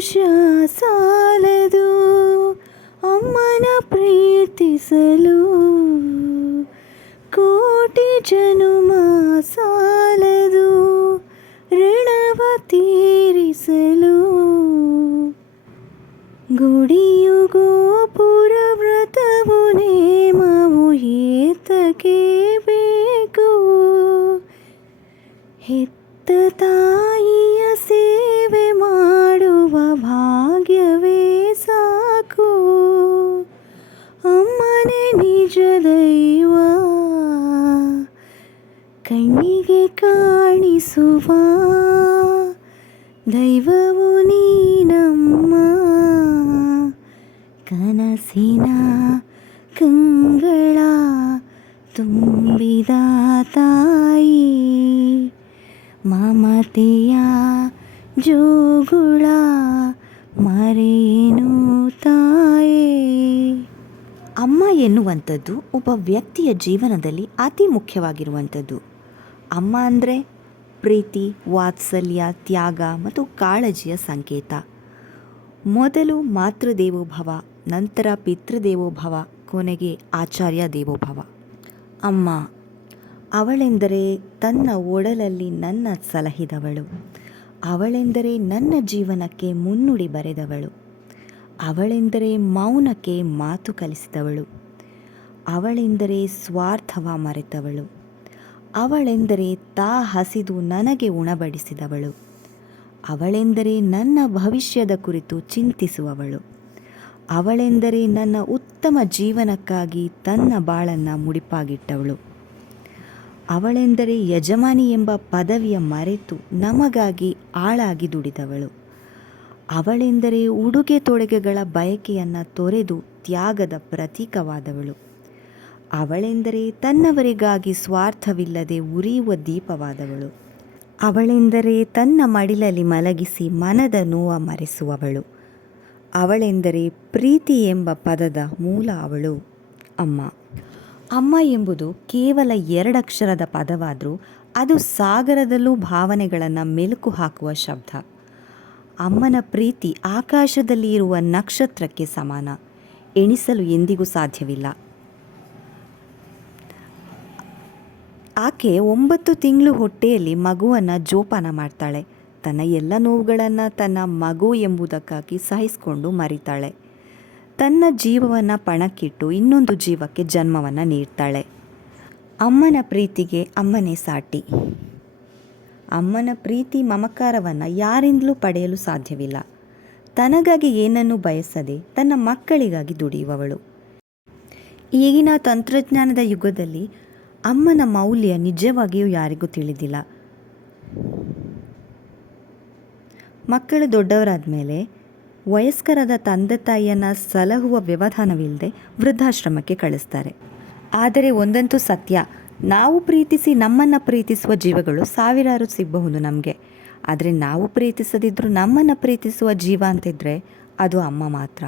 ವರುಷ ಸಾಲದು ಅಮ್ಮನ ಪ್ರೀತಿಸಲು, ಕೋಟಿ ಜನುಮ ಸಾಲದು ಋಣವ ತೀರಿಸಲು. ಗುಡಿಯು ಗೋಪುರ ವ್ರತವು ನೇಮವು ಏತಕ್ಕೆ ಬೇಕು, ಹೆತ್ತ ತಾಯಿಯ ಸೇವೆ ಮಾಡುವ ಭಾಗ್ಯವೇ ಸಾಕು. ಅಮ್ಮನೇ ನಿಜ ದೈವ, ಕಣ್ಣಿಗೆ ಕಾಣಿಸುವ ದೈವವು ನೀನಮ್ಮ. ಕನಸಿನ ಕಂಗಳ ತುಂಬಿದ ತಾಯಿ, ಮಮತೆಯ ಜೋಗುಳ ಮರೇನು ತಾಯೇ. ಅಮ್ಮ ಎನ್ನುವಂಥದ್ದು ಒಬ್ಬ ವ್ಯಕ್ತಿಯ ಜೀವನದಲ್ಲಿ ಅತಿ ಮುಖ್ಯವಾಗಿರುವಂಥದ್ದು. ಅಮ್ಮ ಅಂದರೆ ಪ್ರೀತಿ, ವಾತ್ಸಲ್ಯ, ತ್ಯಾಗ ಮತ್ತು ಕಾಳಜಿಯ ಸಂಕೇತ. ಮೊದಲು ಮಾತೃದೇವೋಭವ, ನಂತರ ಪಿತೃದೇವೋಭವ, ಕೊನೆಗೆ ಆಚಾರ್ಯ ದೇವೋಭವ. ಅಮ್ಮ ಅವಳೆಂದರೆ ತನ್ನ ಒಡಲಲ್ಲಿ ನನ್ನ ಸಲಹಿದವಳು, ಅವಳೆಂದರೆ ನನ್ನ ಜೀವನಕ್ಕೆ ಮುನ್ನುಡಿ ಬರೆದವಳು, ಅವಳೆಂದರೆ ಮೌನಕ್ಕೆ ಮಾತು ಕಲಿಸಿದವಳು, ಅವಳೆಂದರೆ ಸ್ವಾರ್ಥವ ಮರೆತವಳು, ಅವಳೆಂದರೆ ತಾ ಹಸಿದು ನನಗೆ ಉಣಬಡಿಸಿದವಳು, ಅವಳೆಂದರೆ ನನ್ನ ಭವಿಷ್ಯದ ಕುರಿತು ಚಿಂತಿಸುವವಳು, ಅವಳೆಂದರೆ ನನ್ನ ಉತ್ತಮ ಜೀವನಕ್ಕಾಗಿ ತನ್ನ ಬಾಳನ್ನು ಮುಡಿಪಾಗಿಟ್ಟವಳು, ಅವಳೆಂದರೆ ಯಜಮಾನಿ ಎಂಬ ಪದವಿಯ ಮರೆತು ನಮಗಾಗಿ ಆಳಾಗಿ ದುಡಿದವಳು, ಅವಳೆಂದರೆ ಉಡುಗೆ ತೊಡುಗೆಗಳ ಬಯಕೆಯನ್ನು ತೊರೆದು ತ್ಯಾಗದ ಪ್ರತೀಕವಾದವಳು, ಅವಳೆಂದರೆ ತನ್ನವರಿಗಾಗಿ ಸ್ವಾರ್ಥವಿಲ್ಲದೆ ಉರಿಯುವ ದೀಪವಾದವಳು, ಅವಳೆಂದರೆ ತನ್ನ ಮಡಿಲಲ್ಲಿ ಮಲಗಿಸಿ ಮನದ ನೋವ ಮರೆಸುವವಳು, ಅವಳೆಂದರೆ ಪ್ರೀತಿ ಎಂಬ ಪದದ ಮೂಲ ಅವಳು ಅಮ್ಮ. ಅಮ್ಮ ಎಂಬುದು ಕೇವಲ 2 ಅಕ್ಷರದ ಪದವಾದರೂ ಅದು ಸಾಗರದಲ್ಲೂ ಭಾವನೆಗಳನ್ನು ಮೆಲುಕು ಹಾಕುವ ಶಬ್ದ. ಅಮ್ಮನ ಪ್ರೀತಿ ಆಕಾಶದಲ್ಲಿ ಇರುವ ನಕ್ಷತ್ರಕ್ಕೆ ಸಮಾನ, ಎಣಿಸಲು ಎಂದಿಗೂ ಸಾಧ್ಯವಿಲ್ಲ. ಆಕೆ 9 ತಿಂಗಳು ಹೊಟ್ಟೆಯಲ್ಲಿ ಮಗುವನ್ನು ಜೋಪಾನ ಮಾಡ್ತಾಳೆ. ತನ್ನ ಎಲ್ಲ ನೋವುಗಳನ್ನು ತನ್ನ ಮಗು ಎಂಬುದಕ್ಕಾಗಿ ಸಹಿಸಿಕೊಂಡು ಮರಿತಾಳೆ. ತನ್ನ ಜೀವವನ್ನು ಪಣಕ್ಕಿಟ್ಟು ಇನ್ನೊಂದು ಜೀವಕ್ಕೆ ಜನ್ಮವನ್ನು ನೀಡ್ತಾಳೆ. ಅಮ್ಮನ ಪ್ರೀತಿಗೆ ಅಮ್ಮನೇ ಸಾಟಿ. ಅಮ್ಮನ ಪ್ರೀತಿ ಮಮಕಾರವನ್ನು ಯಾರಿಂದಲೂ ಪಡೆಯಲು ಸಾಧ್ಯವಿಲ್ಲ. ತನಗಾಗಿ ಏನನ್ನೂ ಬಯಸದೆ ತನ್ನ ಮಕ್ಕಳಿಗಾಗಿ ದುಡಿಯುವವಳು. ಈಗಿನ ತಂತ್ರಜ್ಞಾನದ ಯುಗದಲ್ಲಿ ಅಮ್ಮನ ಮೌಲ್ಯ ನಿಜವಾಗಿಯೂ ಯಾರಿಗೂ ತಿಳಿದಿಲ್ಲ. ಮಕ್ಕಳು ದೊಡ್ಡವರಾದ ಮೇಲೆ ವಯಸ್ಕರಾದ ತಂದೆ ತಾಯಿಯನ್ನು ಸಲಹುವ ವ್ಯವಧಾನವಿಲ್ಲದೆ ವೃದ್ಧಾಶ್ರಮಕ್ಕೆ ಕಳಿಸ್ತಾರೆ. ಆದರೆ ಒಂದಂತೂ ಸತ್ಯ, ನಾವು ಪ್ರೀತಿಸಿ ನಮ್ಮನ್ನು ಪ್ರೀತಿಸುವ ಜೀವಗಳು ಸಾವಿರಾರು ಸಿಗಬಹುದು ನಮಗೆ. ಆದರೆ ನಾವು ಪ್ರೀತಿಸದಿದ್ದರೂ ನಮ್ಮನ್ನು ಪ್ರೀತಿಸುವ ಜೀವ ಅಂತಿದ್ರೆ ಅದು ಅಮ್ಮ ಮಾತ್ರ.